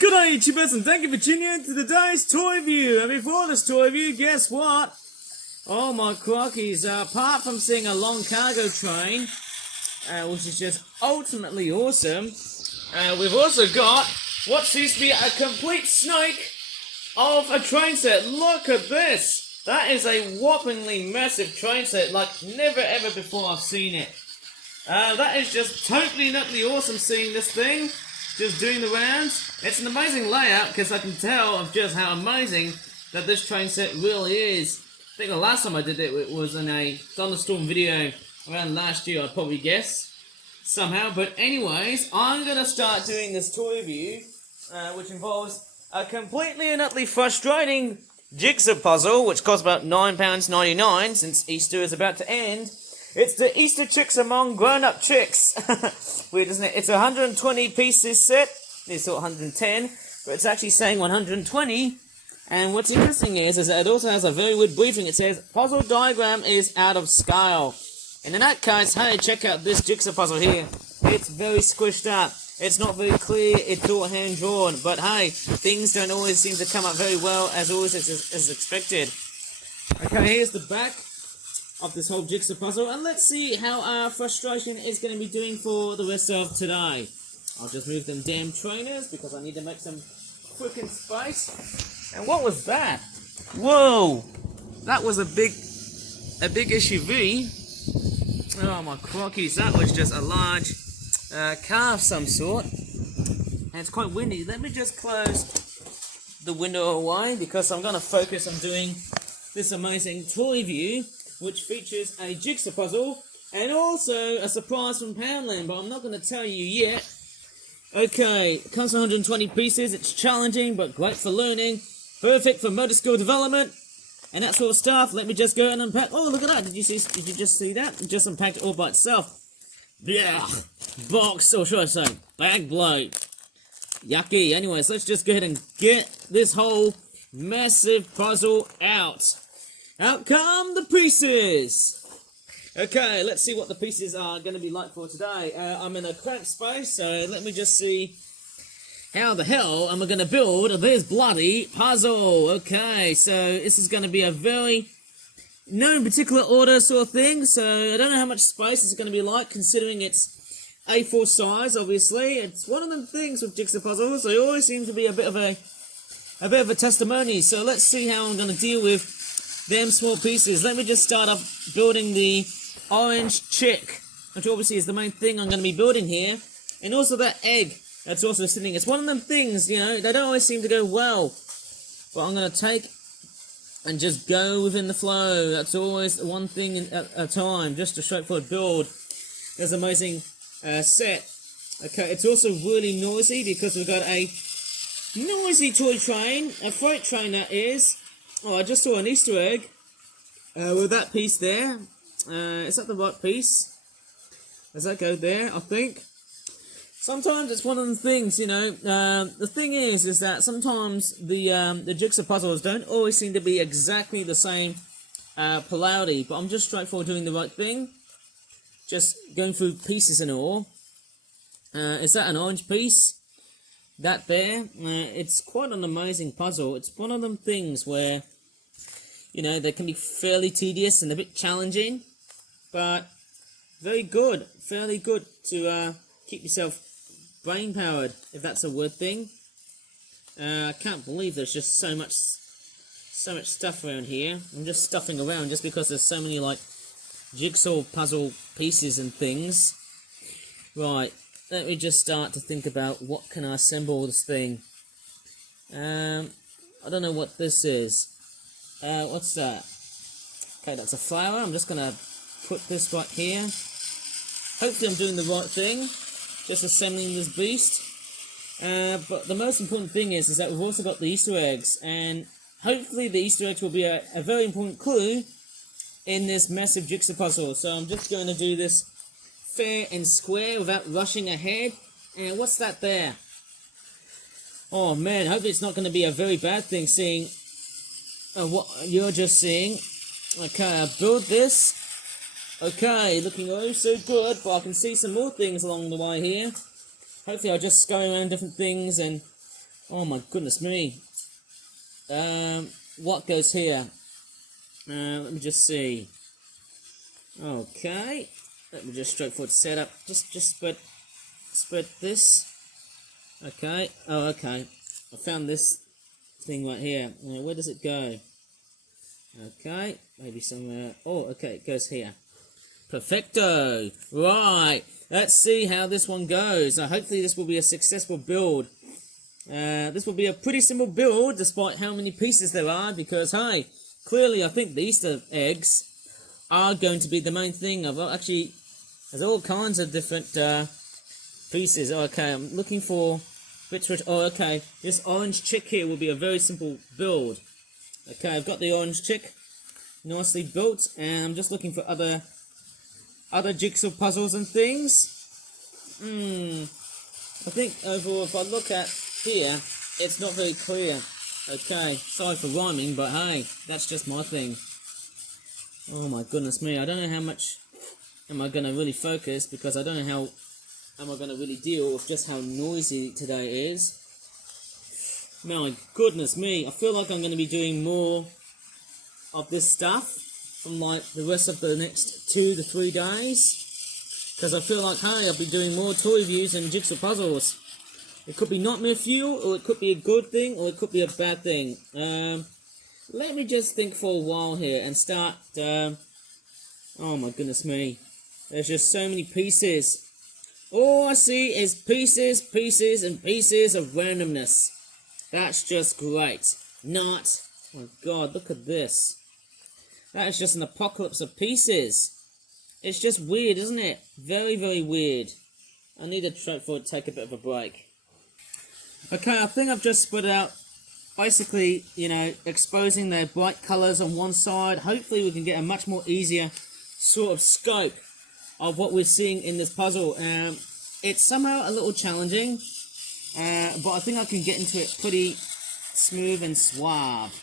Good day, YouTubers, and thank you for tuning in to today's toy review. And before this toy review, guess what? Oh my crockies, apart from seeing a long cargo train, which is just ultimately awesome, we've also got what seems to be a complete snake of a train set. Look at this! That is a whoppingly massive train set, like never ever before I've seen it. That is just totally nutty awesome seeing this thing. Just doing the rounds. It's an amazing layout because I can tell of just how amazing that this train set really is. I think the last time I did it was in a Thunderstorm video around last year, I'd probably guess. Somehow. But anyways, I'm going to start doing this toy review, which involves a completely and utterly frustrating jigsaw puzzle, which costs about £9.99 since Easter is about to end. It's the Easter Chicks Among Grown-Up Chicks. Weird, isn't it? It's a 120 pieces set. It's thought 110, but it's actually saying 120. And what's interesting is that it also has a very weird briefing. It says, puzzle diagram is out of scale. And in that case, hey, check out this jigsaw puzzle here. It's very squished up. It's not very clear. It's all hand-drawn. But hey, things don't always seem to come up very well as always as expected. Okay, here's the back of this whole jigsaw puzzle, and let's see how our frustration is going to be doing for the rest of today. I'll just move them damn trainers because I need to make some freaking space. And what was that? Whoa! That was a big SUV. Oh my crockies, that was just a large car of some sort. And it's quite windy. Let me just close the window away because I'm going to focus on doing this amazing toy view, which features a jigsaw puzzle and also a surprise from Poundland, but I'm not going to tell you yet. Okay, it comes with 120 pieces. It's challenging, but great for learning. Perfect for motor skill development and that sort of stuff. Let me just go and unpack. Oh, look at that! Did you just see that? It just unpacked it all by itself. Yeah, box, or should I say, bag blow. Yucky. Anyways, let's just go ahead and get this whole massive puzzle out. Out come the pieces! Okay, let's see what the pieces are going to be like for today. I'm in a cramped space, so let me just see how the hell am I going to build this bloody puzzle. Okay, so this is going to be a very no particular order sort of thing, so I don't know how much space it's going to be like considering it's A4 size, obviously. It's one of them things with jigsaw puzzles, they always seem to be a bit of a testimony, so let's see how I'm going to deal with them small pieces. Let me just start up building the orange chick, which obviously is the main thing I'm going to be building here. And also that egg that's also sitting. It's one of them things, you know, they don't always seem to go well. But I'm going to take and just go within the flow. That's always one thing at a time, just a straightforward build. There's an amazing set. Okay, it's also really noisy because we've got a noisy toy train, a freight train that is. Oh, I just saw an Easter egg with that piece there. Is that the right piece? Does that go there, I think? Sometimes it's one of the things, you know, the thing is that sometimes the jigsaw puzzles don't always seem to be exactly the same polarity, but I'm just straightforward doing the right thing. Just going through pieces and all. Is that an orange piece? That there, it's quite an amazing puzzle. It's one of them things where, you know, they can be fairly tedious and a bit challenging, but very good, fairly good to keep yourself brain powered, if that's a word thing. I can't believe there's just so much stuff around here. I'm just stuffing around just because there's so many like jigsaw puzzle pieces and things. Right. Let me just start to think about what can I assemble this thing. I don't know what this is. What's that? Okay, that's a flower. I'm just going to put this right here. Hopefully I'm doing the right thing. Just assembling this beast. But the most important thing is that we've also got the Easter eggs. And hopefully the Easter eggs will be a very important clue in this massive jigsaw puzzle. So I'm just going to do this fair and square without rushing ahead. And what's that there? Oh man, hopefully it's not going to be a very bad thing seeing what you're just seeing. Okay, I build this. Okay, looking oh so good, but I can see some more things along the way here. Hopefully I'll just go around different things and Oh my goodness me. What goes here? Let me just see. Okay. Let me just straightforward set up. Just spread this. Okay. Oh, okay. I found this thing right here. Where does it go? Okay. Maybe somewhere. Oh, okay. It goes here. Perfecto. Right. Let's see how this one goes. Hopefully this will be a successful build. This will be a pretty simple build despite how many pieces there are because, hey, clearly I think the Easter eggs are going to be the main thing. Actually, there's all kinds of different pieces. Okay, I'm looking for bits which... Oh, okay. This orange chick here will be a very simple build. Okay, I've got the orange chick nicely built and I'm just looking for other jigsaw puzzles and things. I think overall if I look at here, it's not very clear. Okay, sorry for rhyming, but hey, that's just my thing. Oh my goodness me, I don't know how much am I going to really focus because I don't know how am I going to really deal with just how noisy today is. My goodness me, I feel like I'm going to be doing more of this stuff from like the rest of the next 2 to 3 days. Because I feel like, hey, I'll be doing more toy reviews and jigsaw puzzles. It could be Nightmare Fuel, or it could be a good thing, or it could be a bad thing. Let me just think for a while here and start... oh my goodness me. There's just so many pieces. All I see is pieces, pieces, and pieces of randomness. That's just great. Not... Oh my god, look at this. That is just an apocalypse of pieces. It's just weird, isn't it? Very, very weird. I need to try to take a bit of a break. Okay, I think I've just spread out, basically, you know, exposing their bright colours on one side. Hopefully we can get a much more easier sort of scope of what we're seeing in this puzzle. It's somehow a little challenging, but I think I can get into it pretty smooth and suave,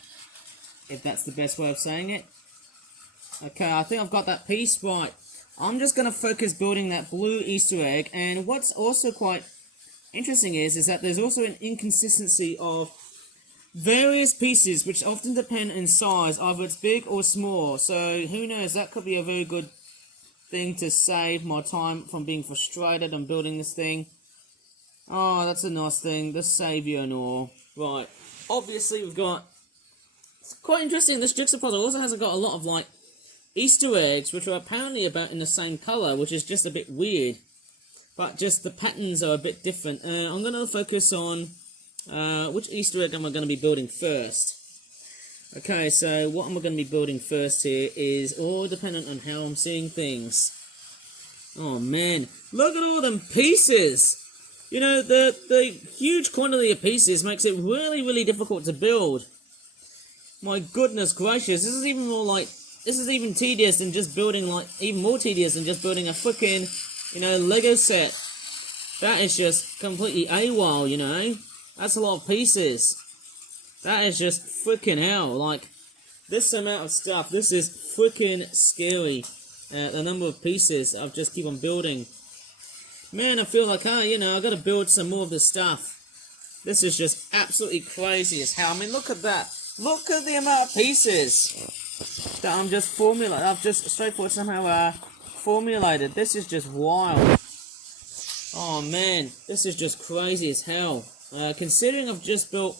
if that's the best way of saying it. Okay, I think I've got that piece right. I'm just going to focus building that blue Easter egg, and what's also quite interesting is that there's also an inconsistency of various pieces which often depend in size, either it's big or small, so who knows, that could be a very good thing to save my time from being frustrated on building this thing. Oh, that's a nice thing, the saviour and all. Right, obviously we've got, it's quite interesting, this jigsaw puzzle also hasn't got a lot of like Easter eggs which are apparently about in the same colour, which is just a bit weird. But just the patterns are a bit different. I'm going to focus on which Easter egg am I going to be building first. Okay, so what am I going to be building first here is all dependent on how I'm seeing things. Oh man, look at all them pieces! You know, the huge quantity of pieces makes it really, really difficult to build. My goodness gracious, this is even more like, this is even tedious than just building, like, even more tedious than just building a freaking, you know, Lego set. That is just completely AWOL, you know. That's a lot of pieces. That is just freaking hell. Like, this amount of stuff, this is freaking scary. The number of pieces I've just keep on building. Man, I feel like, you know, I've got to build some more of this stuff. This is just absolutely crazy as hell. I mean, look at that. Look at the amount of pieces that I'm just formulating. I've just straightforward somehow formulated. This is just wild. Oh man, this is just crazy as hell. Considering I've just built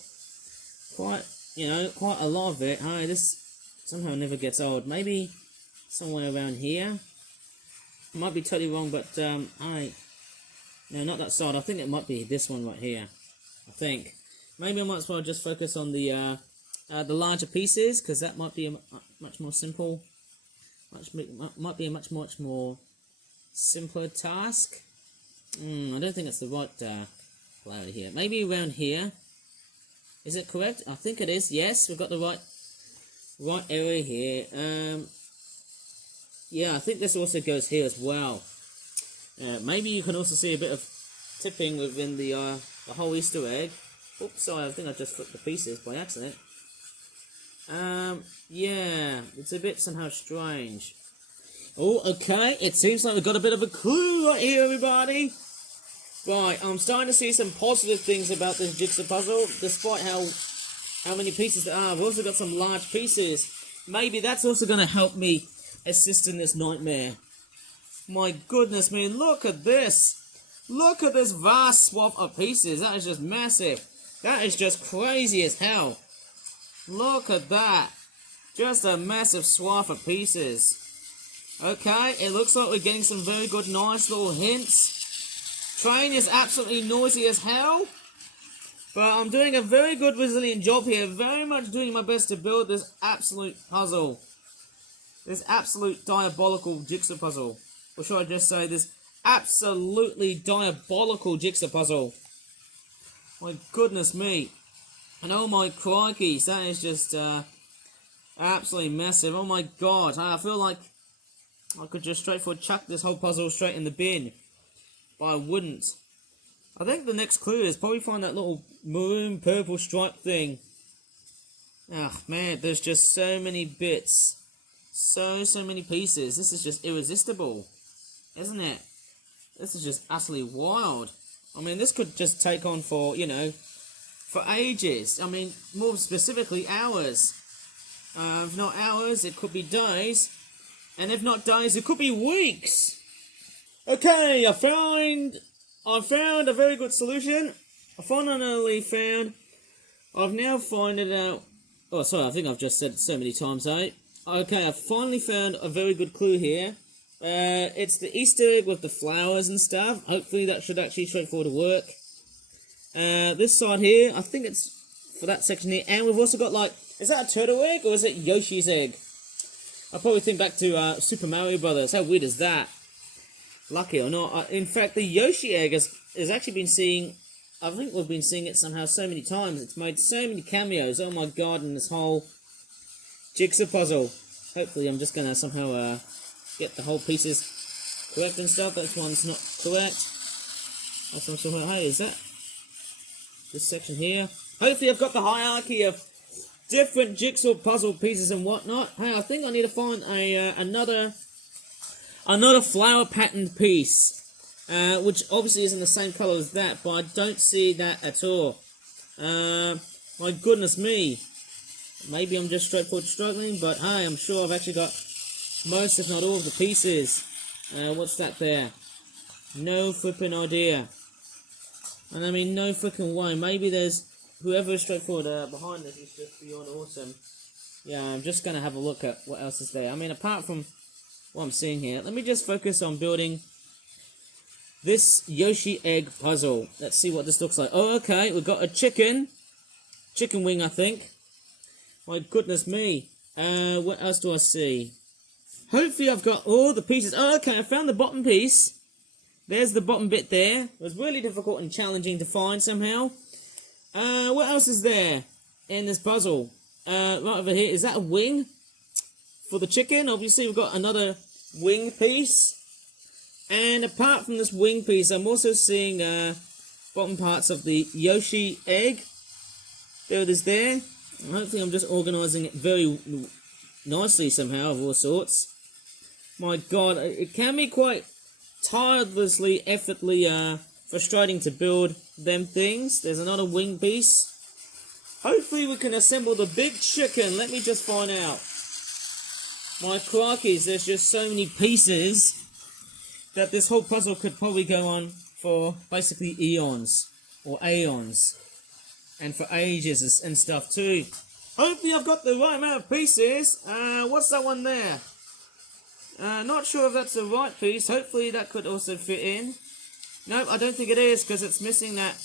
quite a lot of it. Hey, this somehow never gets old. Maybe somewhere around here. I might be totally wrong, but no, not that side. I think it might be this one right here. I think maybe I might as well just focus on the larger pieces, because that might be a much more simple. Might be a much more simpler task. I don't think it's the right layout here. Maybe around here. Is it correct? I think it is. Yes, we've got the right area here. Yeah, I think this also goes here as well. Maybe you can also see a bit of tipping within the whole Easter egg. Oops, sorry, I think I just flipped the pieces by accident. Yeah, it's a bit somehow strange. Oh, okay, it seems like we've got a bit of a clue right here, everybody. Right, I'm starting to see some positive things about this jigsaw puzzle, despite how many pieces there are. I've also got some large pieces. Maybe that's also going to help me assist in this nightmare. My goodness me, look at this. Look at this vast swath of pieces. That is just massive. That is just crazy as hell. Look at that. Just a massive swath of pieces. Okay, it looks like we're getting some very good, nice little hints. Train is absolutely noisy as hell. But I'm doing a very good, resilient job here. Very much doing my best to build this absolute puzzle. This absolute diabolical jigsaw puzzle. Or should I just say this absolutely diabolical jigsaw puzzle. My goodness me. And oh my crikeys, that is just absolutely massive. Oh my god, I feel like I could just straightforward chuck this whole puzzle straight in the bin. But I wouldn't. I think the next clue is probably find that little maroon purple stripe thing. Ah, man, there's just so many bits. So many pieces. This is just irresistible. Isn't it? This is just utterly wild. I mean, this could just take on for, you know, for ages. I mean, more specifically, hours. If not hours, it could be days. And if not days, it could be weeks. Okay, I found a very good solution. I've now found it out. Oh, sorry, I think I've just said it so many times, eh? Okay, I've finally found a very good clue here. It's the Easter egg with the flowers and stuff. Hopefully that should actually straightforward to work. This side here, I think it's for that section here. And we've also got, like, is that a turtle egg or is it Yoshi's egg? I probably think back to Super Mario Brothers. How weird is that? Lucky or not. In fact, the Yoshi egg has actually been seeing... I think we've been seeing it somehow so many times. It's made so many cameos. Oh my god, in this whole jigsaw puzzle. Hopefully I'm just going to somehow get the whole pieces correct and stuff. That one's not correct. That's some sort of... Hey, is that this section here? Hopefully I've got the hierarchy of different jigsaw puzzle pieces and whatnot. Hey, I think I need to find another flower patterned piece. Which obviously isn't the same colour as that, but I don't see that at all. My goodness me. Maybe I'm just straightforward struggling, but hey, I'm sure I've actually got most, if not all, of the pieces. What's that there? No flipping idea. And I mean, no freaking way. Maybe there's whoever is straightforward behind this is just beyond awesome. Yeah, I'm just going to have a look at what else is there. I mean, apart from what I'm seeing here, let me just focus on building this Yoshi egg puzzle. Let's see what this looks like. Oh, okay, we've got a chicken wing, I think. My goodness me. What else do I see? Hopefully I've got all the pieces. Oh, okay, I found the bottom piece. There's the bottom bit there. It was really difficult and challenging to find somehow. What else is there in this puzzle? Right over here, is that a wing for the chicken? Obviously we've got another wing piece. And apart from this wing piece, I'm also seeing bottom parts of the Yoshi egg. There it is there. And hopefully I'm just organising it very nicely somehow, of all sorts. My god, it can be quite tirelessly, effortlessly frustrating to build them things. There's another wing piece. Hopefully we can assemble the big chicken. Let me just find out. My crikeys, there's just so many pieces that this whole puzzle could probably go on for basically eons or aeons and for ages and stuff too. Hopefully I've got the right amount of pieces. What's that one there? Not sure if that's the right piece. Hopefully that could also fit in. Nope, I don't think it is because it's missing that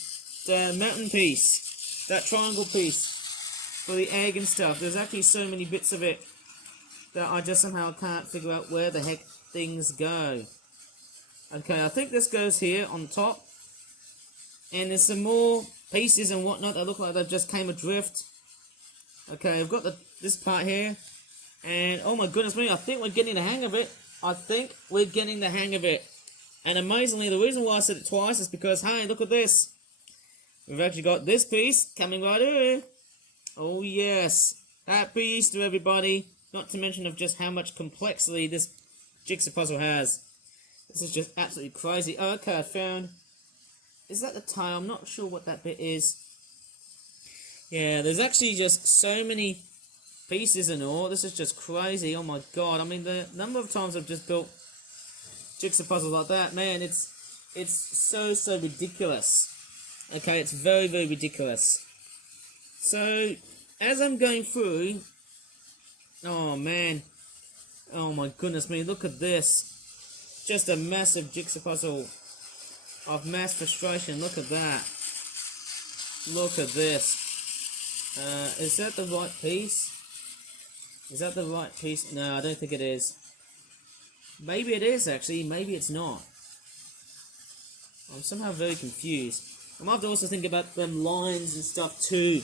mountain piece, that triangle piece for the egg and stuff. There's actually so many bits of it that I just somehow can't figure out where the heck things go. Okay, I think this goes here on top. And there's some more pieces and whatnot that look like they've just came adrift. Okay, I've got this part here. And oh my goodness me, I think we're getting the hang of it. And amazingly, the reason why I said it twice is because, hey, look at this. We've actually got this piece coming right here. Oh yes. Happy Easter, everybody. Not to mention of just how much complexity this jigsaw puzzle has. This is just absolutely crazy. Okay, I found is that the tail? I'm not sure what that bit is. Yeah, there's actually just so many pieces and all. This is just crazy. Oh my god. I mean, the number of times I've just built jigsaw puzzles like that, man, it's so ridiculous. Okay, it's very ridiculous. So, as I'm going through, oh man, oh my goodness me, look at this. Just a massive jigsaw puzzle of mass frustration. Look at that. Look at this. Is that the right piece? Is that the right piece? No, I don't think it is. Maybe it is, actually. Maybe it's not. I'm somehow very confused. I might have to also think about them lines and stuff too.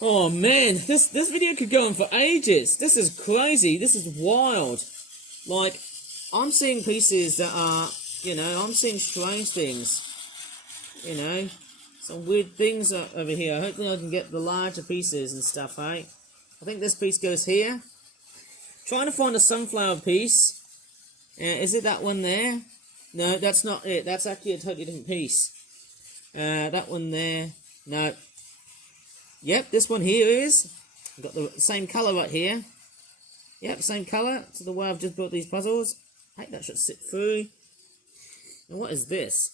Oh man, this video could go on for ages. This is crazy. This is wild. Like, I'm seeing pieces that are, you know, I'm seeing strange things. You know, some weird things over here. Hopefully I can get the larger pieces and stuff, right? I think this piece goes here. Trying to find a sunflower piece. Is it that one there? No, that's not it. That's actually a totally different piece. That one there. No. Yep, this one here is. Got the same colour right here. Yep, same colour to the way I've just built these puzzles. I think that should sit through. And what is this?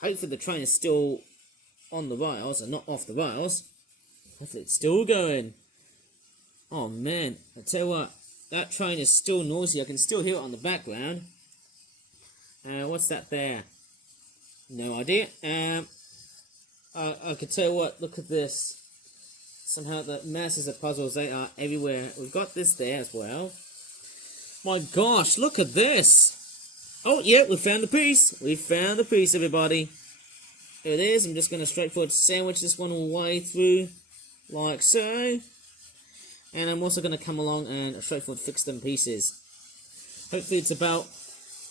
Hopefully the train is still on the rails and not off the rails. Hopefully it's still going. Oh man, I tell you what, that train is still noisy. I can still hear it on the background. What's that there? No idea. I could tell you what, look at this. Somehow the masses of puzzles, they are everywhere. We've got this there as well. My gosh, look at this. Oh, yeah, we found the piece. We found the piece, everybody. Here it is. I'm just going to straightforward sandwich this one all the way through, like so. And I'm also going to come along and straightforward fix them pieces. Hopefully it's about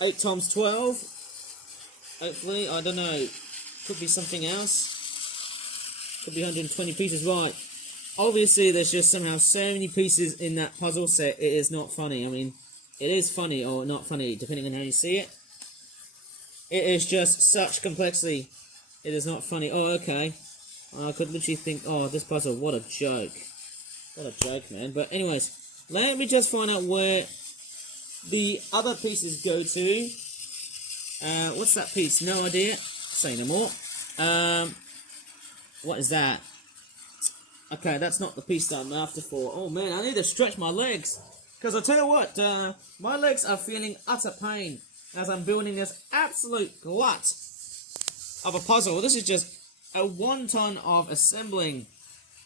8 times 12. Hopefully, I don't know. Could be something else. Could be 120 pieces, right. Obviously, there's just somehow so many pieces in that puzzle set, it is not funny. I mean, it is funny or not funny, depending on how you see it. It is just such complexity. It is not funny. Oh, okay. I could literally think, oh, this puzzle, what a joke. What a joke, man. But anyways, let me just find out where the other pieces go to. What's that piece? No idea. Say no more. What is that? Okay, that's not the piece that I'm after for. Oh man, I need to stretch my legs. Because I tell you what, my legs are feeling utter pain as I'm building this absolute glut of a puzzle. This is just a 1 ton of assembling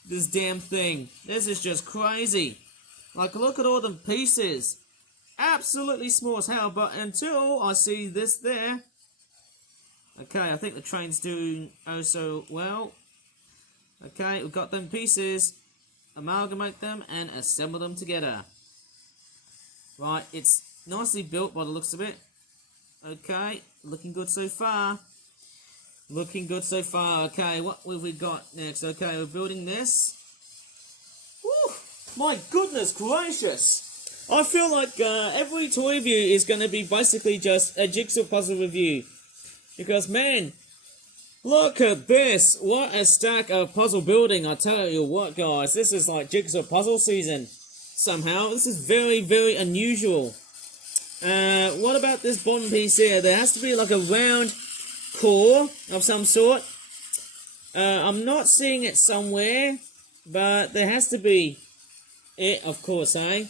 this damn thing. This is just crazy. Like, look at all the pieces. Absolutely small as hell, but until I see this there. Okay, I think the train's doing oh so well. Okay, we've got them pieces. Amalgamate them and assemble them together. Right, it's nicely built by the looks of it. Okay, looking good so far. Looking good so far. Okay, what have we got next? Okay, we're building this. Woo! My goodness gracious! I feel like every toy review is going to be basically just a jigsaw puzzle review. Because, man, look at this. What a stack of puzzle building. I tell you what, guys. This is like jigsaw puzzle season. Somehow. This is very unusual. What about this bottom piece here? There has to be like a round core of some sort. I'm not seeing it somewhere, but there has to be it, of course, eh?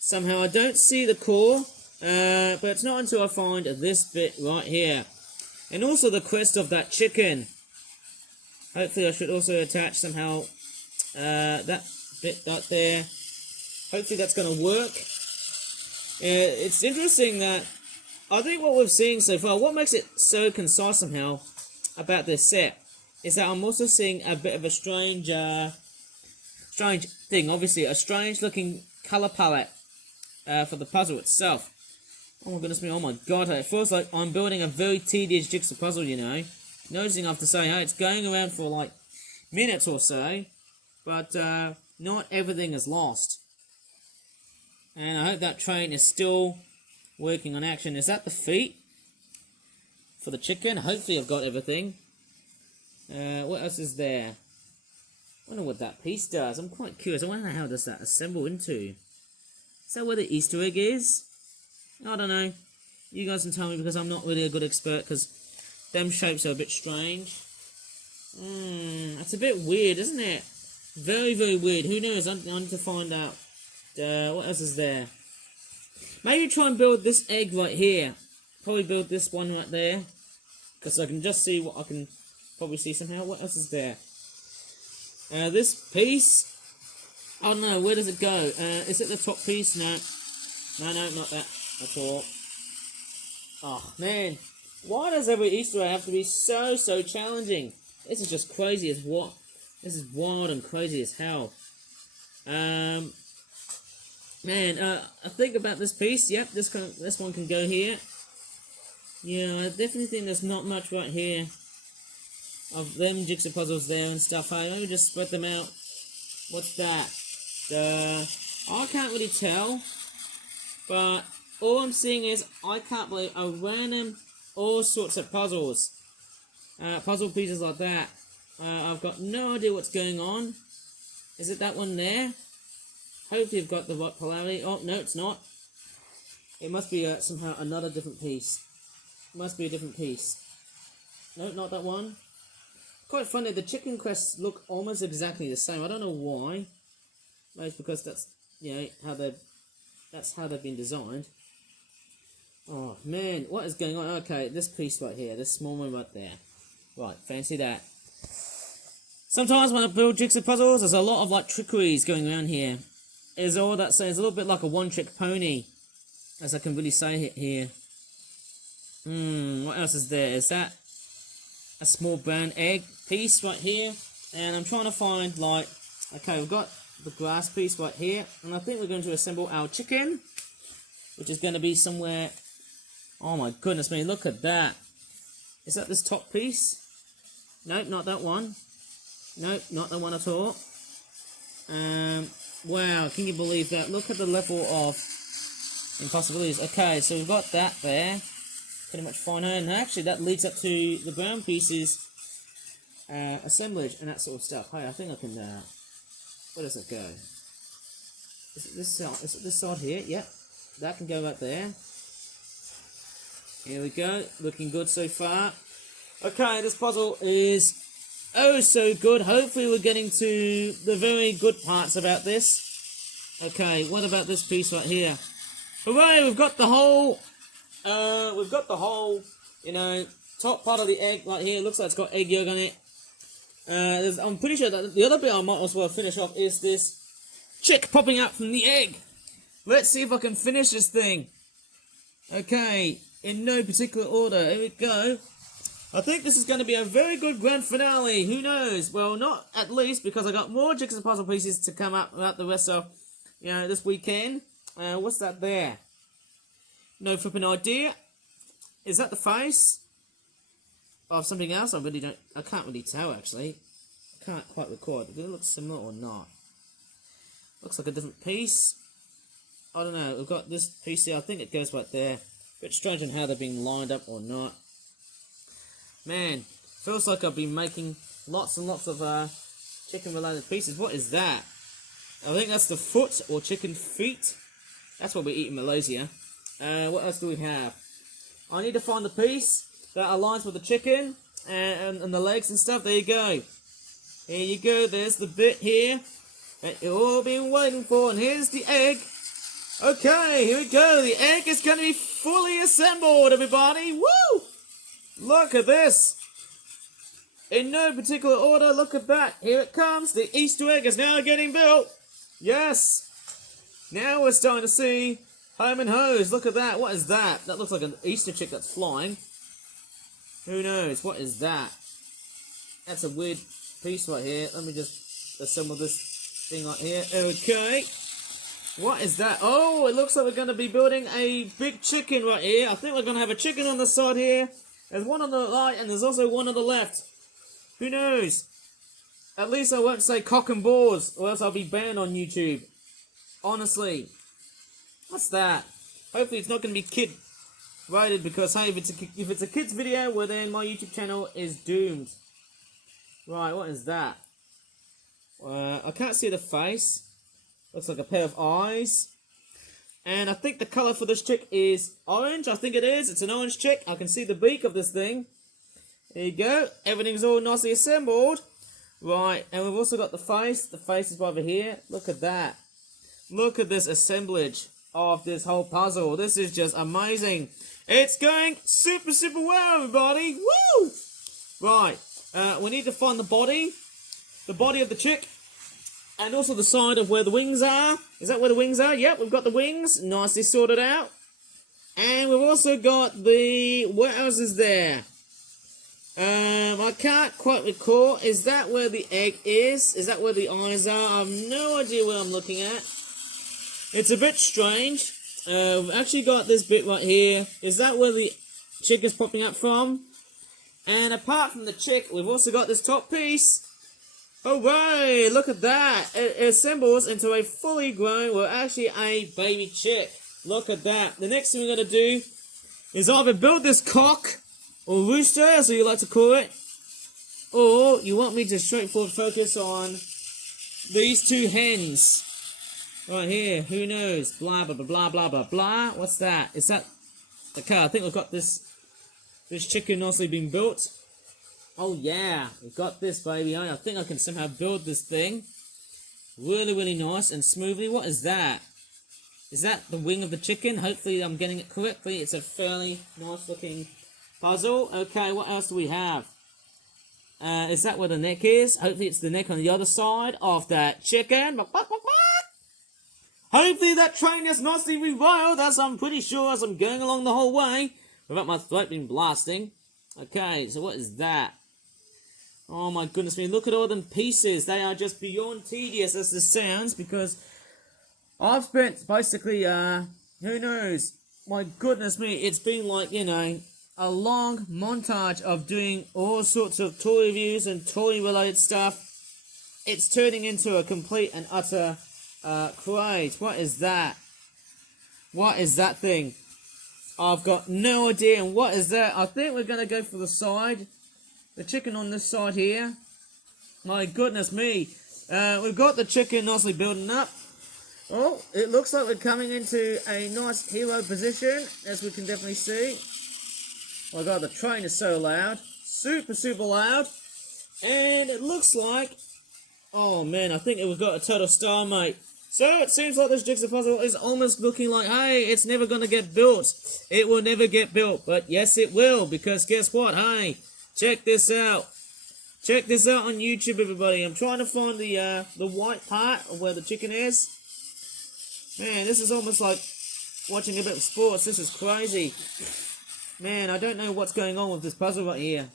Somehow I don't see the core, but it's not until I find this bit right here. And also the crest of that chicken. Hopefully I should also attach somehow that bit right there. Hopefully that's going to work. It's interesting that I think what we've seen so far, what makes it so concise somehow about this set, is that I'm also seeing a bit of a strange thing. Obviously, a strange looking colour palette for the puzzle itself. Oh my goodness me, oh my god, it feels like I'm building a very tedious jigsaw puzzle, you know. Noticing I have to say, hey, it's going around for like minutes or so, but not everything is lost. And I hope that train is still working on action. Is that the feet? for the chicken. Hopefully I've got everything. What else is there? I wonder what that piece does. I'm quite curious. I wonder how does that assemble into. Is that where the Easter egg is? I don't know. You guys can tell me because I'm not really a good expert because them shapes are a bit strange. That's a bit weird, isn't it? Very, very weird. Who knows? I need to find out. What else is there? Maybe try and build this egg right here. Probably build this one right there. Because I can just see what I can probably see somehow. What else is there? This piece. Oh no, where does it go? Is it the top piece? No. No, not that at all. Oh man. Why does every Easter egg have to be so challenging? This is just crazy as what? This is wild and crazy as hell. Man, I think about this piece. Yep, this one can go here. Yeah, I definitely think there's not much right here of them jigsaw puzzles there and stuff. Hey, let me just spread them out. What's that? I can't really tell, but all I'm seeing is I can't believe a random all sorts of puzzles, puzzle pieces like that. I've got no idea what's going on. Is it that one there? Hopefully I've got the right polarity. Oh, no, it's not. It must be somehow another different piece. It must be a different piece. No, not that one. Quite funny, the chicken crests look almost exactly the same. I don't know why. Maybe it's because that's, you know, that's how they've been designed. Oh, man, what is going on? Okay, this piece right here, this small one right there. Right, fancy that. Sometimes when I build jigsaw puzzles, there's a lot of, like, trickeries going around here. Is all that saying. It's a little bit like a one-trick pony, as I can really say it here. What else is there? Is that a small brown egg piece right here? And I'm trying to find, like, okay, we've got the grass piece right here, and I think we're going to assemble our chicken, which is going to be somewhere. Oh my goodness me, look at that. Is that this top piece? Nope, not that one. Nope, not that one at all. Wow, can you believe that? Look at the level of impossibilities. Okay, so we've got that there. Pretty much fine. And actually that leads up to the brown pieces assemblage and that sort of stuff. Hey, I think I can, where does it go? Is it this side? Is it this side here? Yep, that can go right there. Here we go, looking good so far. Okay, this puzzle is oh so good. Hopefully we're getting to the very good parts about this. Okay, what about this piece right here? Hooray, we've got the whole, you know, top part of the egg right here. Looks like it's got egg yolk on it. I'm pretty sure that the other bit I might as well finish off is this chick popping out from the egg. Let's see if I can finish this thing. Okay, in no particular order. Here we go. I think this is going to be a very good grand finale. Who knows? Well, not at least, because I got more jigsaw puzzle pieces to come up about the rest of, you know, this weekend. What's that there? No flipping idea. Is that the face of something else? I can't really tell actually. I can't quite record. Does it look similar or not? Looks like a different piece. I don't know. We've got this piece here. I think it goes right there. Bit strange on how they're being lined up or not. Man, feels like I've been making lots and lots of chicken related pieces. What is that? I think that's the foot or chicken feet. That's what we eat in Malaysia. What else do we have? I need to find the piece that aligns with the chicken and the legs and stuff. There you go. Here you go. There's the bit here that you've all been waiting for. And here's the egg. Okay, here we go. The egg is going to be fully assembled, everybody. Woo! Look at this. In no particular order, look at that. Here it comes. The Easter egg is now getting built. Yes. Now we're starting to see home and hose. Look at that. What is that? That looks like an Easter chick that's flying. Who knows? What is that? That's a weird piece right here. Let me just assemble this thing right here. Okay. What is that? Oh, it looks like we're going to be building a big chicken right here. I think we're going to have a chicken on the side here. There's one on the right and there's also one on the left. Who knows? At least I won't say cock and balls or else I'll be banned on YouTube. Honestly. What's that? Hopefully it's not going to be kid rated because hey, if it's a kids video, well then my YouTube channel is doomed. Right, what is that? I can't see the face. Looks like a pair of eyes. And I think the colour for this chick is orange. I think it is. It's an orange chick. I can see the beak of this thing. There you go. Everything's all nicely assembled. Right, and we've also got the face. The face is over here. Look at that. Look at this assemblage of this whole puzzle. This is just amazing. It's going super, super well, everybody. Woo! Right, we need to find the body of the chick, and also the side of where the wings are. Is that where the wings are? Yep, we've got the wings nicely sorted out. And we've also got the... what else is there? I can't quite recall. Is that where the egg is? Is that where the eyes are? I have no idea what I'm looking at. It's a bit strange. We've actually got this bit right here. Is that where the chick is popping up from? And apart from the chick, we've also got this top piece. Hooray! Look at that. It assembles into a fully grown, well actually a baby chick. Look at that. The next thing we're going to do is either build this cock, or rooster, as you like to call it, or you want me to straightforward focus on these two hens. Right here, who knows? Blah, blah, blah, blah, blah, blah, blah. What's that? Is that... okay, I think we've got this chicken nicely being built. Oh yeah, we've got this baby. I think I can somehow build this thing. Really, really nice and smoothly. What is that? Is that the wing of the chicken? Hopefully I'm getting it correctly. It's a fairly nice looking puzzle. Okay, what else do we have? Is that where the neck is? Hopefully it's the neck on the other side of that chicken. Hopefully that train is nicely rewired, as I'm pretty sure as I'm going along the whole way, without my throat being blasting. Okay, so what is that? Oh my goodness me, look at all them pieces. They are just beyond tedious as this sounds, because I've spent basically, who knows, my goodness me, it's been like, you know, a long montage of doing all sorts of toy reviews and toy related stuff. It's turning into a complete and utter craze. What is that? What is that thing? I've got no idea. And what is that? I think we're going to go for the side. The chicken on this side here. My goodness me. We've got the chicken nicely building up. Oh, it looks like we're coming into a nice hero position, as we can definitely see. Oh my god, the train is so loud. Super, super loud. And it looks like... oh man, I think we've got a total stalemate. So it seems like this jigsaw puzzle is almost looking like, hey, it's never going to get built. It will never get built. But yes, it will, because guess what? Hey, check this out. Check this out on YouTube, everybody. I'm trying to find the white part of where the chicken is. Man, this is almost like watching a bit of sports. This is crazy. Man, I don't know what's going on with this puzzle right here.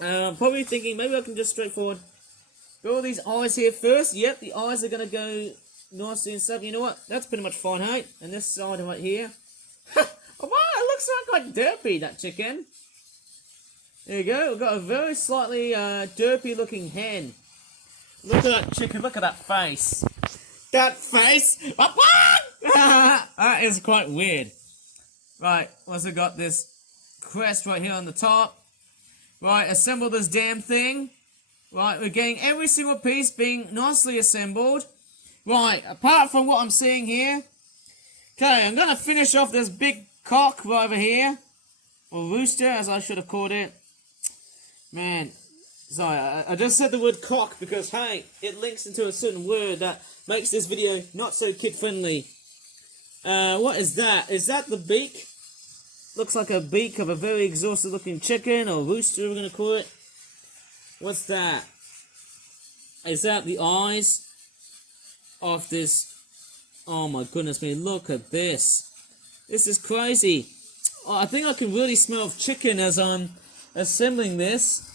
I'm probably thinking maybe I can just straightforward build these eyes here first. Yep, the eyes are going to go nicely and stuff. You know what? That's pretty much fine, hey? And this side right here. Wow, it looks like derpy, that chicken. There you go. We've got a very slightly derpy looking hen. Look at that chicken. Look at that face. That face. That is quite weird. Right, also got this crest right here on the top. Right, assemble this damn thing. Right, we're getting every single piece being nicely assembled. Right, apart from what I'm seeing here. Okay, I'm going to finish off this big cock right over here. Or rooster, as I should have called it. Man, sorry, I just said the word cock because, hey, it links into a certain word that makes this video not so kid-friendly. What is that? Is that the beak? Looks like a beak of a very exhausted looking chicken or rooster, we're going to call it. What's that? Is that the eyes of this? Oh my goodness me, look at this. This is crazy. Oh, I think I can really smell chicken as I'm assembling this.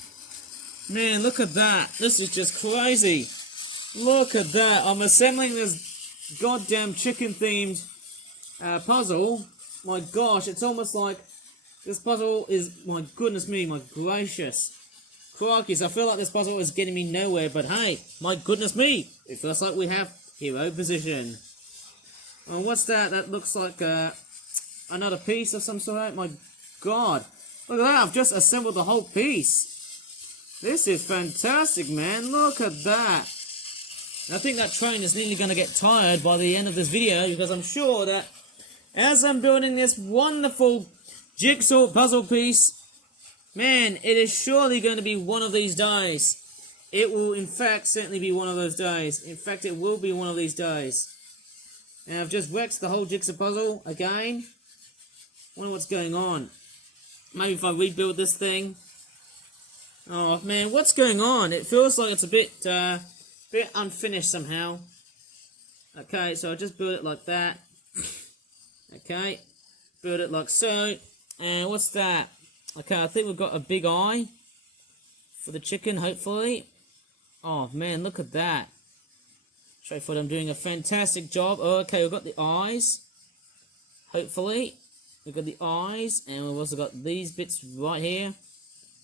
Man, look at that. This is just crazy. Look at that. I'm assembling this goddamn chicken themed puzzle. My gosh, it's almost like this puzzle is, my goodness me, my gracious. Crikey, I feel like this puzzle is getting me nowhere, but hey, my goodness me, it feels like we have hero position. Oh, what's that? That looks like another piece of some sort. My God. Look at that, I've just assembled the whole piece. This is fantastic, man. Look at that. I think that train is nearly going to get tired by the end of this video, because I'm sure that as I'm building this wonderful jigsaw puzzle piece, man, it is surely going to be one of these days. It will, in fact, certainly be one of those days. In fact, it will be one of these days. And I've just wrecked the whole jigsaw puzzle again. Wonder what's going on. Maybe if I rebuild this thing. Oh, man, what's going on? It feels like it's a bit unfinished somehow. Okay, so I'll just build it like that. Okay, build it like so. And what's that? Okay, I think we've got a big eye for the chicken, hopefully. Oh, man, look at that. Straightforward, I'm doing a fantastic job. Oh, okay, we've got the eyes. Hopefully. We've got the eyes, and we've also got these bits right here.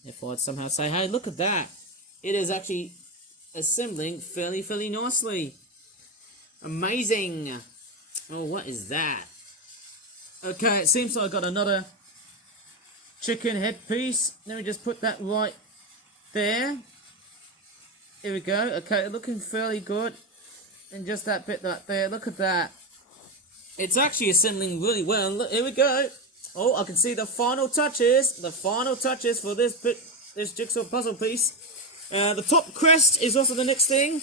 If I'd somehow say, hey, look at that. It is actually assembling fairly nicely. Amazing. Oh, what is that? Okay, it seems like I've got another chicken head piece. Let me just put that right there. Here we go. Okay, looking fairly good. And just that bit right there. Look at that. It's actually assembling really well. Look, here we go. Oh, I can see the final touches. The final touches for this jigsaw puzzle piece. The top crest is also the next thing,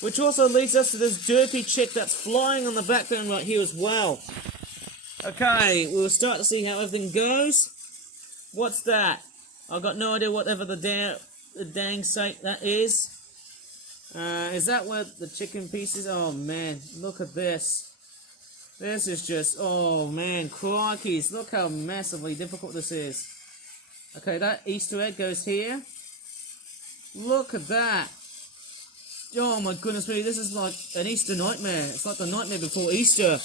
which also leads us to this derpy chick that's flying on the background right here as well. Okay, we'll start to see how everything goes. What's that? I've got no idea whatever the dang sake that is. Is that where the chicken piece is? Oh man, look at this. This is just, oh man, crikeys, look how massively difficult this is. Okay, that Easter egg goes here. Look at that. Oh my goodness me, this is like an Easter nightmare. It's like the nightmare before Easter.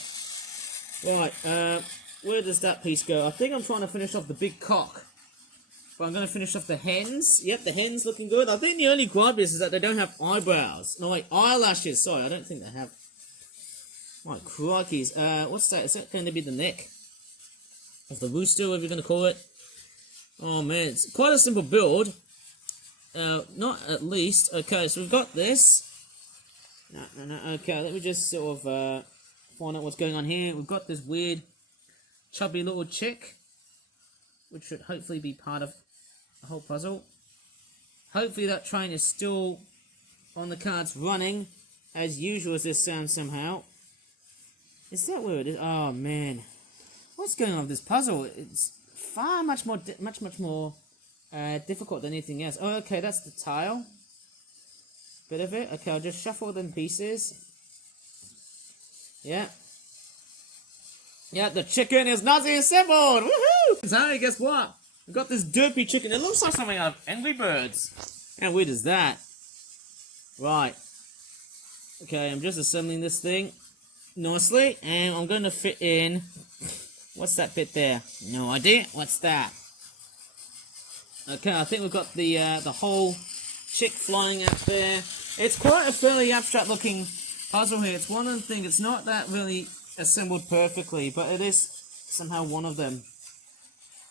Right, where does that piece go? I think I'm trying to finish off the big cock. But I'm going to finish off the hens. Yep, the hens looking good. I think the only gripe is that they don't have eyebrows. No, wait, eyelashes. Sorry, I don't think they have. My crikeys. What's that? Is that going to be the neck of the rooster, whatever you're going to call it? Oh, man. It's quite a simple build. Not at least. Okay, so we've got this. No. Okay, let me just sort of find out what's going on here. We've got this weird, chubby little chick, which should hopefully be part of the whole puzzle. Hopefully that train is still on the cards running, as usual as this sounds somehow. Is that where it is? Oh man, what's going on with this puzzle? It's far much more difficult than anything else. Oh, okay, that's the tile. Bit of it. Okay, I'll just shuffle them pieces. Yeah. Yeah, the chicken is Nazi assembled! Woohoo! So, guess what? We've got this derpy chicken. It looks like something out of Angry Birds. How weird is that? Right. Okay, I'm just assembling this thing nicely, and I'm going to fit in. What's that bit there? No idea. What's that? Okay, I think we've got the whole chick flying out there. It's quite a fairly abstract looking puzzle here. It's one of the things. It's not that really assembled perfectly, but it is somehow one of them.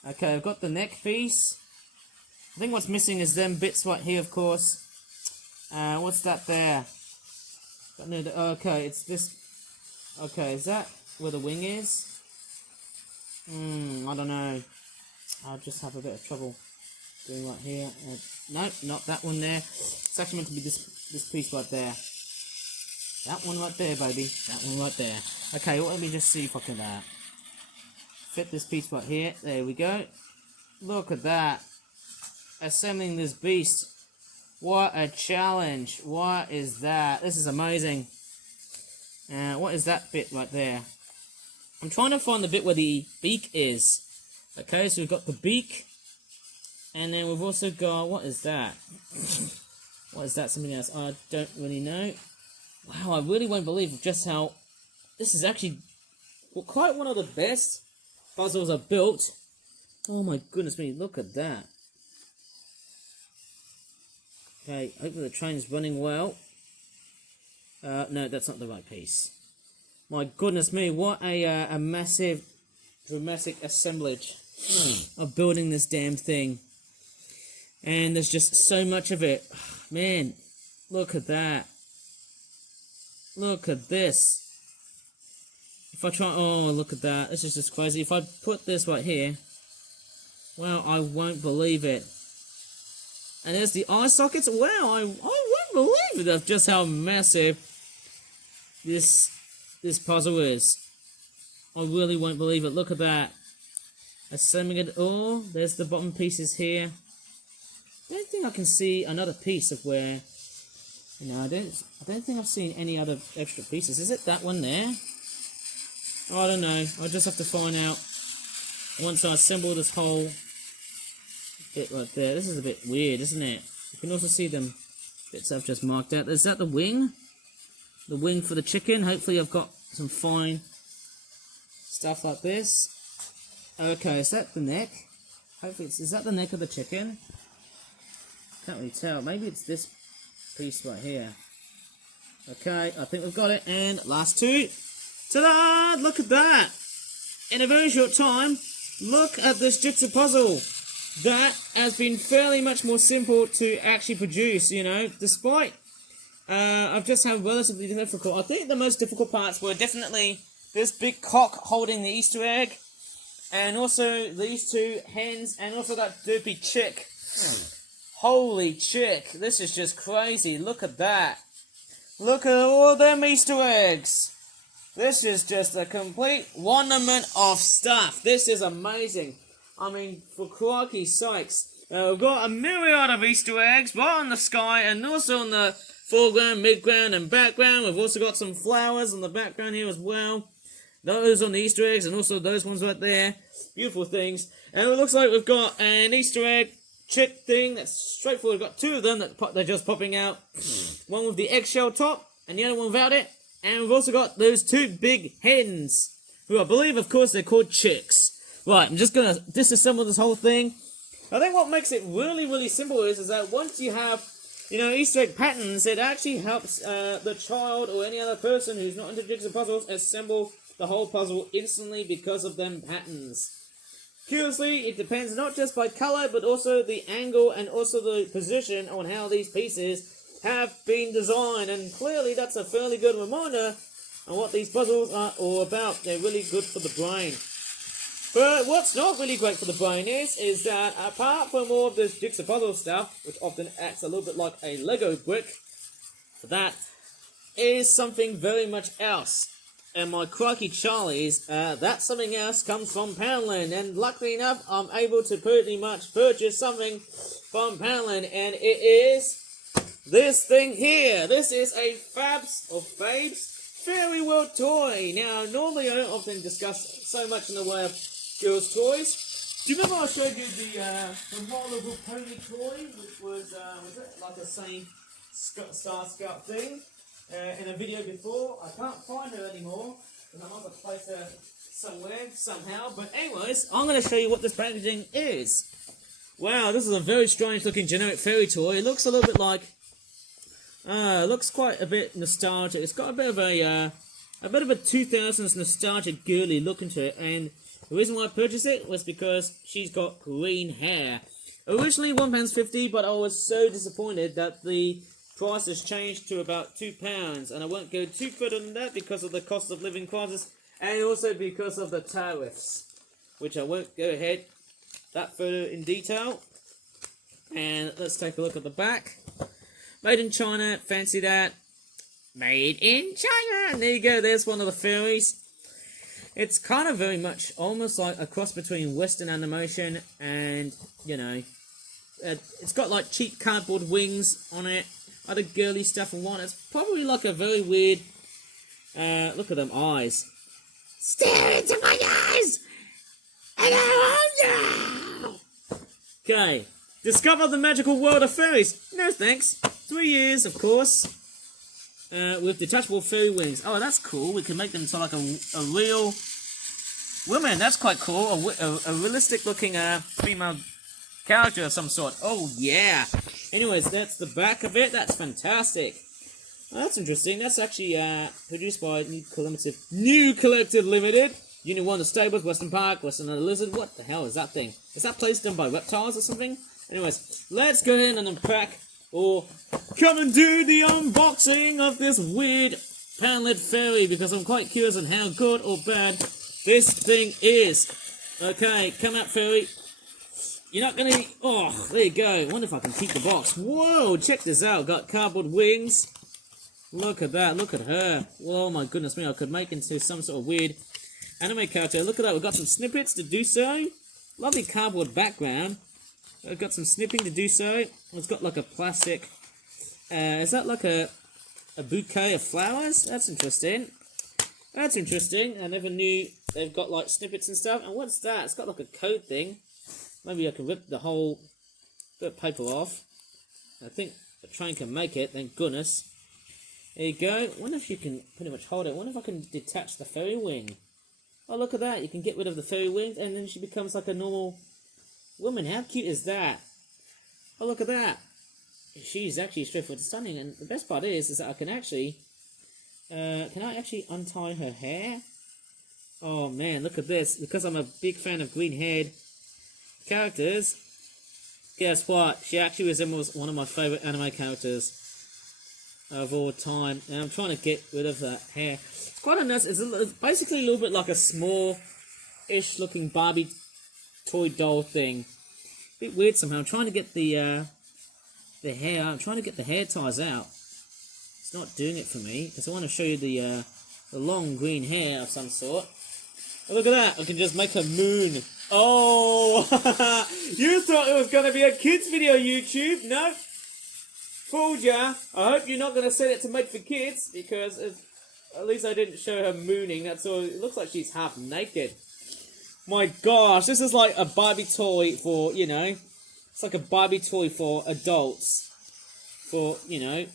Okay, I've got the neck piece. I think what's missing is them bits right here, of course. What's that there? Okay, it's this. Okay, is that where the wing is? I don't know. I'll just have a bit of trouble doing right here. Nope, not that one there. It's actually meant to be this piece right there. That one right there, baby. That one right there. Okay, well, let me just see if I can fit this piece right here. There we go. Look at that. Assembling this beast. What a challenge. What is that? This is amazing. What is that bit right there? I'm trying to find the bit where the beak is. Okay, so we've got the beak. And then we've also got... What is that? What is that? Something else? I don't really know. Wow, I really won't believe just how... This is actually quite one of the best puzzles I've built. Oh my goodness me, look at that. Okay, hopefully the train is running well. No, that's not the right piece. My goodness me, what a massive dramatic assemblage of building this damn thing. And there's just so much of it. Man, look at that. Look at this. If I try, oh, look at that. This is just crazy. If I put this right here, wow, I won't believe it. And there's the eye sockets. Wow, I won't believe it of just how massive this puzzle is. I really won't believe it. Look at that. Assembling it all. There's the bottom pieces here. I don't think I can see another piece of where. You know, I don't think I've seen any other extra pieces. Is it that one there? Oh, I don't know. I'll just have to find out once I assemble this whole bit right there. This is a bit weird, isn't it? You can also see them bits I've just marked out. Is that the wing? The wing for the chicken. Hopefully I've got some fine stuff like this. Okay, is that the neck? Hopefully is that the neck of the chicken? Can't really tell. Maybe it's this piece right here. Okay, I think we've got it. And last two. Ta-da! Look at that! In a very short time, look at this jigsaw puzzle. That has been fairly much more simple to actually produce, you know, despite I've just had relatively difficult. I think the most difficult parts were definitely this big cock holding the Easter egg, and also these two hens, and also that dopey chick. Holy chick, this is just crazy. Look at that. Look at all them Easter eggs. This is just a complete wonderment of stuff. This is amazing. I mean, for crikey sakes. We've got a myriad of Easter eggs right on the sky, and also on the foreground, midground, and background. We've also got some flowers on the background here as well. Those on the Easter eggs, and also those ones right there. Beautiful things. And it looks like we've got an Easter egg chick thing that's straightforward. We've got two of them that they're just popping out. One with the eggshell top, and the other one without it. And we've also got those two big hens, who I believe, of course, they're called chicks. Right, I'm just going to disassemble this whole thing. I think what makes it really, really simple is that once you have, you know, Easter egg patterns, it actually helps the child or any other person who's not into jigsaw puzzles assemble the whole puzzle instantly because of them patterns. Curiously, it depends not just by colour, but also the angle and also the position on how these pieces have been designed, and clearly that's a fairly good reminder on what these puzzles are all about. They're really good for the brain. But what's not really great for the brain is that apart from all of this jigsaw puzzle stuff, which often acts a little bit like a Lego brick, for that is something very much else. And my crikey Charlies, that something else comes from Poundland, and luckily enough, I'm able to pretty much purchase something from Poundland, and it is this thing here. This is a Fabs Fairy World toy. Now, normally I don't often discuss so much in the way of girls' toys. Do you remember I showed you the My Little Pony toy, which was it like the same Star Scout thing in a video before? I can't find her anymore, and I must have placed her somewhere, somehow. But anyways, I'm going to show you what this packaging is. Wow, this is a very strange looking generic fairy toy. It looks a little bit like it looks quite a bit nostalgic. It's got a bit of a 2000s nostalgic girly look into it, and the reason why I purchased it was because she's got green hair. Originally £1.50, but I was so disappointed that the price has changed to about £2, and I won't go too further than that because of the cost of living crisis, and also because of the tariffs, which I won't go ahead that further in detail. And let's take a look at the back. Made in China, fancy that. Made in China! And there you go, there's one of the fairies. It's kind of very much almost like a cross between Western animation and, you know, it's got like cheap cardboard wings on it, other girly stuff and one. It's probably like a very weird, look at them eyes. Stare into my eyes! And I want you! Okay, discover the magical world of fairies. No thanks. 3 years, of course. With detachable fairy wings. Oh, that's cool. We can make them so like a real woman. That's quite cool. A realistic looking female character of some sort. Oh, yeah. Anyways, that's the back of it. That's fantastic. Oh, that's interesting. That's actually produced by New Collective Limited. Unit 1, the stables, Western Park, Western Lizard. What the hell is that thing? Is that place done by reptiles or something? Anyways, let's go ahead and unpack or come and do the unboxing of this weird pan-lid fairy, because I'm quite curious on how good or bad this thing is. Okay, come out, fairy. You're not gonna be... Oh, there you go. I wonder if I can keep the box. Whoa, check this out. Got cardboard wings. Look at that. Look at her. Oh my goodness me. I could make into some sort of weird anime character. Look at that. We've got some snippets to do so. Lovely cardboard background. I've got some snipping to do so. It's got like a plastic... is that like a bouquet of flowers? That's interesting. That's interesting. I never knew they've got like snippets and stuff. And what's that? It's got like a code thing. Maybe I can rip the whole bit of paper off. I think the train can make it, thank goodness. There you go. I wonder if you can pretty much hold it. I wonder if I can detach the fairy wing. Oh, look at that. You can get rid of the fairy wings and then she becomes like a normal woman. How cute is that? Oh, look at that. She's actually straightforward and stunning. And the best part is that I can actually... can I actually untie her hair? Oh, man, look at this. Because I'm a big fan of green-haired characters, guess what? She actually resembles one of my favourite anime characters of all time. And I'm trying to get rid of that hair. It's quite a nice... It's basically a little bit like a small-ish looking Barbie toy doll thing. A bit weird somehow. I'm trying to get the hair out. I'm trying to get the hair ties out. It's not doing it for me, because I want to show you the long green hair of some sort. Oh, look at that. I can just make a moon. Oh, you thought it was going to be a kids video, YouTube. No, fooled ya. I hope you're not going to set it to make for kids, because at least I didn't show her mooning. That's all. It looks like she's half naked. My gosh, this is like a Barbie toy for, you know, it's like a Barbie toy for adults. For, you know,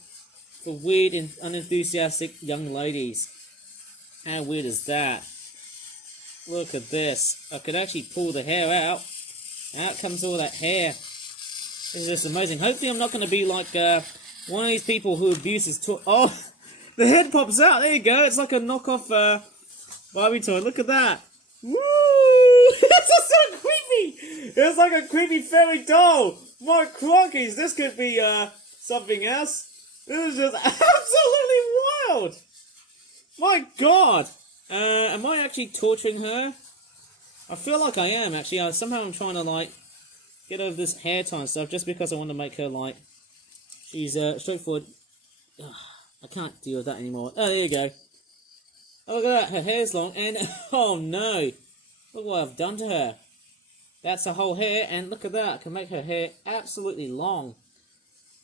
for weird and unenthusiastic young ladies. How weird is that? Look at this. I could actually pull the hair out. Out comes all that hair. This is just amazing. Hopefully I'm not going to be like one of these people who abuses toy. Oh, the head pops out. There you go. It's like a knockoff Barbie toy. Look at that. Woo! This is so creepy. It's like a creepy fairy doll. My crockies. This could be something else. This is just absolutely wild. My God. Am I actually torturing her? I feel like I am, actually. Somehow I'm trying to, like, get over this hair tie and stuff just because I want to make her, like, she's straightforward. Ugh, I can't deal with that anymore. Oh, there you go. Oh, look at that. Her hair's long and, oh, no. Look what I've done to her. That's her whole hair, and look at that. I can make her hair absolutely long.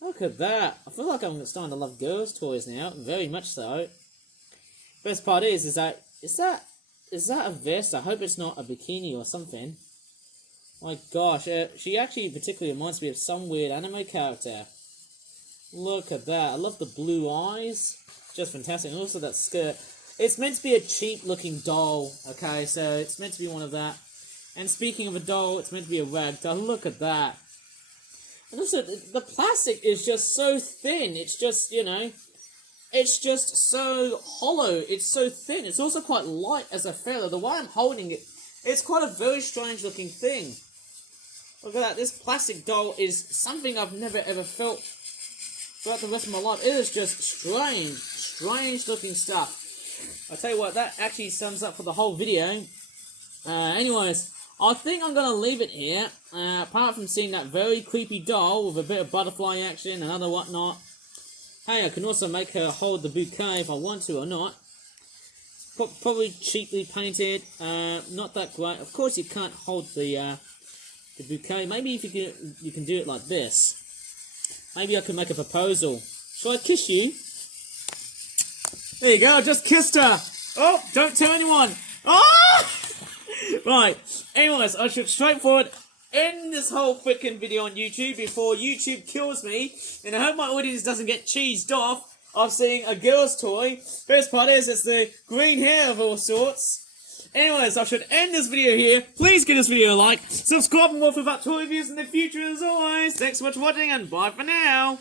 Look at that. I feel like I'm starting to love girls' toys now. Very much so. Best part is that is that a vest? I hope it's not a bikini or something. My gosh, she actually particularly reminds me of some weird anime character. Look at that. I love the blue eyes. Just fantastic. And also that skirt. It's meant to be a cheap-looking doll, okay? So it's meant to be one of that. And speaking of a doll, it's meant to be a rag doll. Look at that. And also, the plastic is just so thin. It's just, you know... It's just so hollow. It's so thin. It's also quite light as a feather. The way I'm holding it, it's quite a very strange looking thing. Look at that. This plastic doll is something I've never ever felt throughout the rest of my life. It is just strange looking stuff. I'll tell you what, that actually sums up for the whole video. Anyways, I think I'm going to leave it here. Apart from seeing that very creepy doll with a bit of butterfly action and other whatnot. Hey, I can also make her hold the bouquet if I want to or not. Probably cheaply painted, not that great. Of course, you can't hold the bouquet. Maybe if you can do it like this. Maybe I can make a proposal. Shall I kiss you? There you go. I just kissed her. Oh, don't tell anyone. Oh! Right. Anyways, I should straightforward end this whole freaking video on YouTube before YouTube kills me, and I hope my audience doesn't get cheesed off of seeing a girl's toy. Best part is it's the green hair of all sorts. Anyways, I should end this video here. Please give this video a like, subscribe and more for about toy reviews in the future as always. Thanks so much for watching and bye for now.